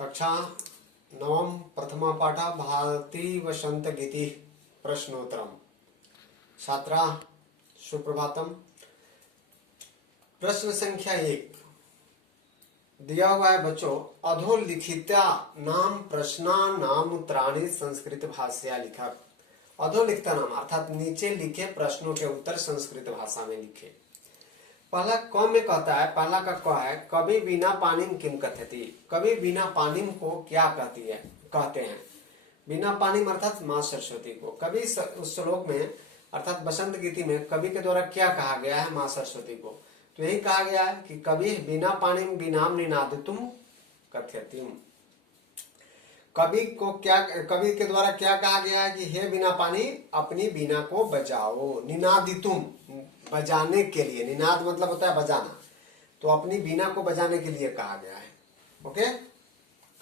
कक्षा नवम प्रथमा पाठ भारती वसंत गीति प्रश्नोत्तरम। छात्रा सुप्रभातम। प्रश्न संख्या 1 दिया हुआ है बच्चों, अधोलिखिता नाम प्रश्ना नाम उत्तराणी संस्कृत भाषा लिखा। अधोलिखिता नाम अर्थात नीचे लिखे प्रश्नों के उत्तर संस्कृत भाषा में लिखे। पहला क में कहता है, पहला का क है, कवि बिना पानिम किम कथयति। कवि बिना पानिम को क्या कहते हैं। बिना पानिम अर्थात माँ सरस्वती को। कवि उस श्लोक में अर्थात बसंत गीति में कवि के द्वारा क्या कहा गया है, माँ सरस्वती को। तो यही कहा गया है कि कवि बिना पानिम बिनाम निनादितुम कथयतिम। कवि के द्वारा क्या कहा गया है कि हे बिना पानी अपनी बीना को बजाओ। निनादितुम बजाने के लिए, निनाद मतलब होता है बजाना, तो अपनी बीना को बजाने के लिए कहा गया है। ओके,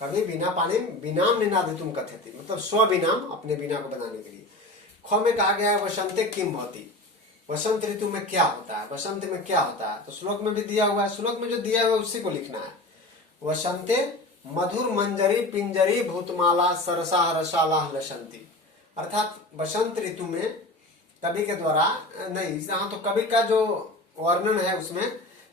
कभी बिना पानी बिनाम निनादितुम कथयति मतलब स्व बिनाम अपने बीना को बजाने के लिए। ख में कहा गया है वसंते किम भवति। वसंत ऋतु में क्या होता है, वसंत में क्या होता है। तो श्लोक में भी दिया हुआ है, श्लोक में जो दिया हुआ है उसी को लिखना है। वसंते मधुर मंजरी पिंजरी भूतमाला सरसा रसाला लसंती। अर्थात बसंत ऋतु में कवि के द्वारा नहीं, हाँ, तो कवि का जो वर्णन है उसमें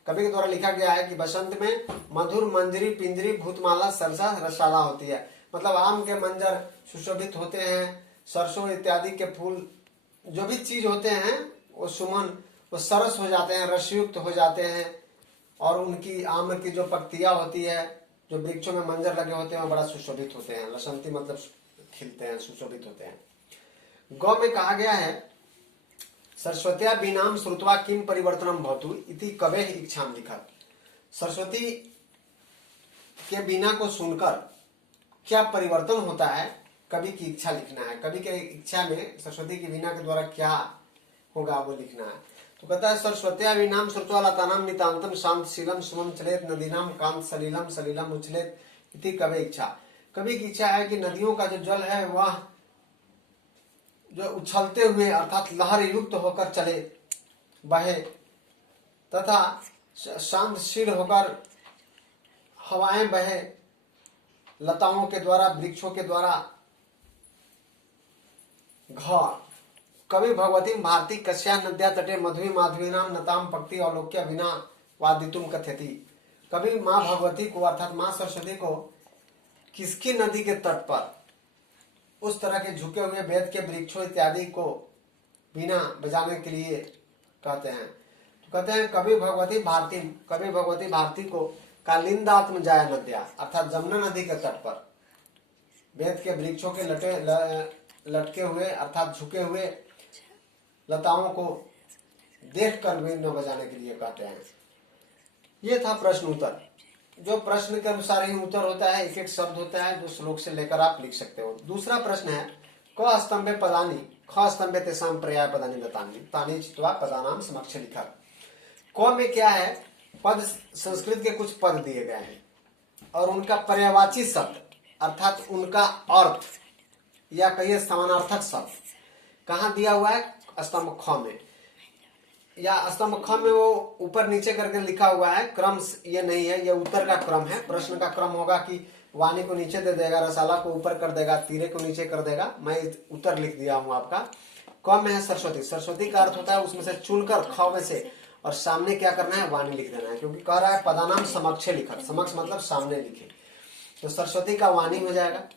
कवि के द्वारा लिखा गया है कि बसंत में मधुर मंजरी पिंजरी भूतमाला सरसा रसाला होती है। मतलब आम के मंजर सुशोभित होते हैं, सरसों इत्यादि के फूल जो भी चीज होते हैं वो सुमन वो सरस हो जाते हैं, रसयुक्त हो जाते हैं। और उनकी आम की जो पत्तियां होती है, जो वृक्षों में मंजर लगे होते हैं, वो बड़ा सुशोभित होते हैं। लसंती मतलब खिलते हैं, सुशोभित होते हैं। गौ में कहा गया है सरस्वत्या बीनाम श्रुत्वा किम परिवर्तनम भवतु इति कवेः इच्छाम लिखत। सरस्वती के बीना को सुनकर क्या परिवर्तन होता है, कवि की इच्छा लिखना है। कवि के इच्छा में सरस्वती की बीना के द्वारा क्या होगा वो लिखना है। तो कहता है सरस्वत्या बीनाम श्रुत्वा लतानाम नितांतम शांत शीलम सुमम चलेत नदीनाम कांत सलीलम सलीलम उछलेत इति कवे इच्छा। कवि की इच्छा है कि नदियों का जो जल है वह जो उछलते हुए अर्थात लहर युक्त होकर चले बहे, तथा शांतशील होकर हवाएं बहे, लताओं के द्वारा वृक्षों के द्वारा। घ कवि भगवती भारती कस्या नद्या तटे मधुवी माधवीनाम नताम पक्ति अवलोक्य विना वादितुम कथयति। कवि माँ भगवती को अर्थात माँ सरस्वती को किसकी नदी के तट पर उस तरह के झुके हुए वेद के वृक्षों इत्यादि को बिना बजाने के लिए कहते हैं। तो कहते हैं कवि भगवती भारती को कालिंदात्म जाया नद्या अर्थात जमुना नदी के तट पर वेद के वृक्षों के लटके हुए अर्थात झुके हुए लताओं को देखकर वीणा बजाने के लिए कहते हैं। ये था प्रश्न उत्तर। जो प्रश्न के अनुसार ही उत्तर होता है, एक एक शब्द होता है जो श्लोक से लेकर आप लिख सकते हो। दूसरा प्रश्न है क स्तंभे पदानी ख स्तंभे तेसाम पर्याय पदानी दतानी तानी चित्वा पदानाम समक्ष लिखा। क में क्या है, पद संस्कृत के कुछ पद दिए गए हैं और उनका पर्यायवाची शब्द अर्थात उनका अर्थ या कहिए समानार्थक शब्द कहाँ दिया हुआ है, स्तंभ ख में। या स्तंभ ख में वो ऊपर नीचे करके लिखा हुआ है, क्रम ये नहीं है, ये उत्तर का क्रम है। प्रश्न का क्रम होगा कि वाणी को नीचे दे देगा, रसाला को ऊपर कर देगा, तीरे को नीचे कर देगा। मैं उत्तर लिख दिया हूं आपका। क में है सरस्वती। सरस्वती का अर्थ होता है उसमें से चुनकर ख में से और सामने क्या करना है, वाणी लिख देना है, क्योंकि कह रहा है पदानाम समक्ष लिखा। समक्ष मतलब सामने लिखे, तो सरस्वती का वाणी हो जाएगा।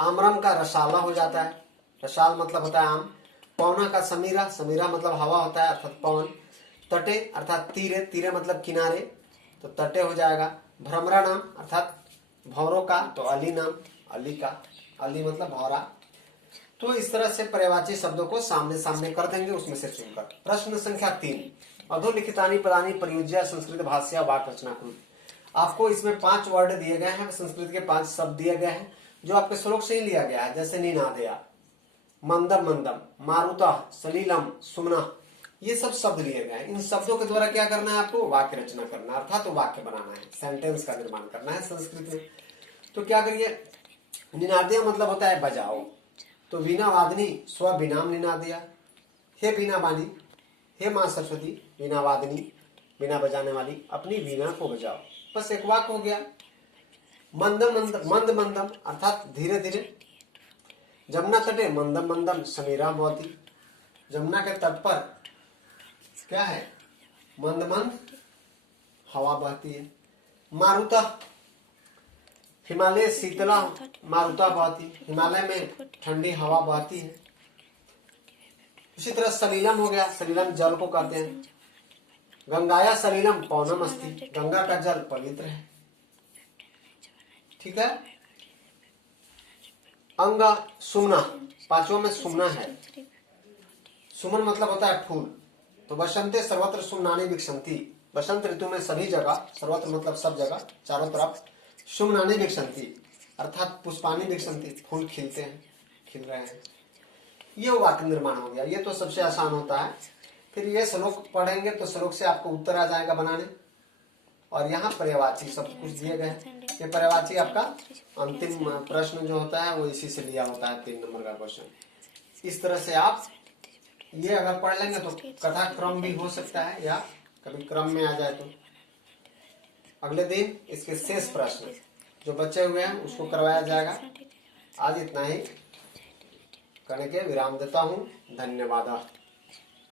आमरम का रसाला हो जाता है, रसाल मतलब होता है आम। पवना का समीरा, समीरा मतलब हवा होता है अर्थात पवन। तटे अर्थात तीरे, तीरे मतलब किनारे, तो तटे हो जाएगा। भ्रमरा नाम अर्थात भौरों का, तो अली नाम, अली का, अली मतलब भौरा। तो इस तरह से पर्यायवाची शब्दों को सामने सामने कर देंगे उसमें से चुनकर। प्रश्न संख्या 3 अधोलिखितानि पदानि प्रयुज्य संस्कृत भाषा वाक्य रचना कुल। आपको इसमें 5 वर्ड दिए गए हैं, संस्कृत के 5 शब्द दिए गए हैं जो आपके श्लोक से ही लिया गया है। जैसे निनादया, मंदम मंदम, मारुता, सलीलम, सुमना, ये सब शब्द लिए गए हैं। इन शब्दों के द्वारा क्या करना है, आपको वाक्य रचना करना है, अर्थात तो वाक्य बनाना है, सेंटेंस का निर्माण करना है संस्कृत में। तो क्या करिए, निनादया मतलब होता है बजाओ, तो वीणा वादनी स्व बिनाम निनादया। हे वीणा वाणी, हे माँ सरस्वती वीणा वादनी, वीणा बजाने वाली, अपनी वीणा को बजाओ। बस एक वाक्य हो गया। मंदम मंद मंदम अर्थात धीरे धीरे। जमुना तटे मंदम मंदम समीरा भवती, जमुना के तट पर क्या है, मंद मंद हवा बहती है। मारुता, हिमालय शीतला मारुता बहती, हिमालय में ठंडी हवा बहती है। उसी तरह सलीलम हो गया, सलीलम जल को कहते हैं। गंगाया सलीलम पौनम अस्ति, गंगा का जल पवित्र है। ठीक है। अंग सुमना, पांचवा में सुमना है। सुमन मतलब होता है फूल। तो बसंते सर्वत्र सुमनानी विकसंती, बसंत ऋतु में सभी जगह, सर्वत्र मतलब सब जगह, चारों तरफ, सुमनानी विकसंती अर्थात पुष्पानी विकसंती, फूल खिलते हैं, खिल रहे हैं। ये वाक्य निर्माण हो गया। ये तो सबसे आसान होता है। फिर ये श्लोक पढ़ेंगे तो श्लोक से आपको उत्तर आ जाएगा बनाने। और यहाँ पर्यायवाची सब कुछ दिए गए हैं। ये पर्यायवाची आपका अंतिम प्रश्न जो होता है वो इसी से लिया होता है, 3 नंबर का क्वेश्चन। इस तरह से आप ये अगर पढ़ लेंगे तो कथा क्रम भी हो सकता है या कभी क्रम में आ जाए तो अगले दिन इसके शेष प्रश्न जो बचे हुए हैं उसको करवाया जाएगा। आज इतना ही करने के विराम देता हूँ। धन्यवाद।